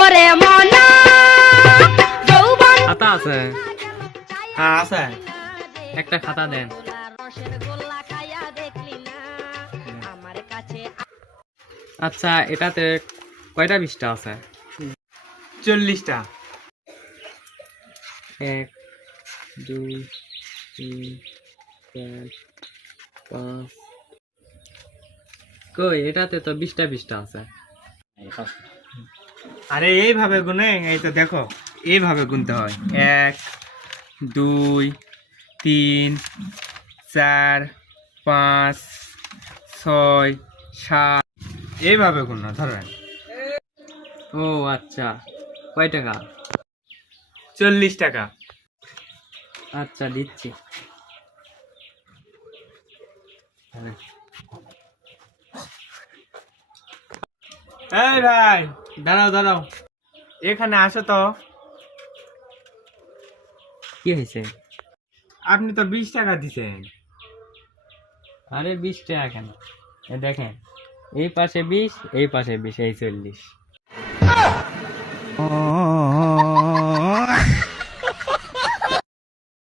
ওরে মনা যৌবন খাতা আছে? হ্যাঁ আছে। একটা খাতা দেন। রসগোল্লা খাইয়া দেখলি না আমার কাছে আচ্ছা, এটাতে কয়টা পৃষ্ঠা আছে? 40টা। 1 2 3 4 5। কই, এটাতে তো 20টা পৃষ্ঠা আছে। আরে এইভাবে গুনে, এই তো দেখো এইভাবে গুনতে হয়। 1 2 3 4 5 6 7 এইভাবে গুনো ধরেন। ও আচ্ছা, কয় টাকা? 40 টাকা। আচ্ছা, দিচ্ছি। এই ভাই দাঁড়াও দাঁড়াও, এখানে আসো তো। কি হয়েছে? আপনি তো 20 টাকা দিছেন। আরে 20 টাকা কেন? এ দেখেন, এই পাশে 20, এই পাশে 20, এই 40।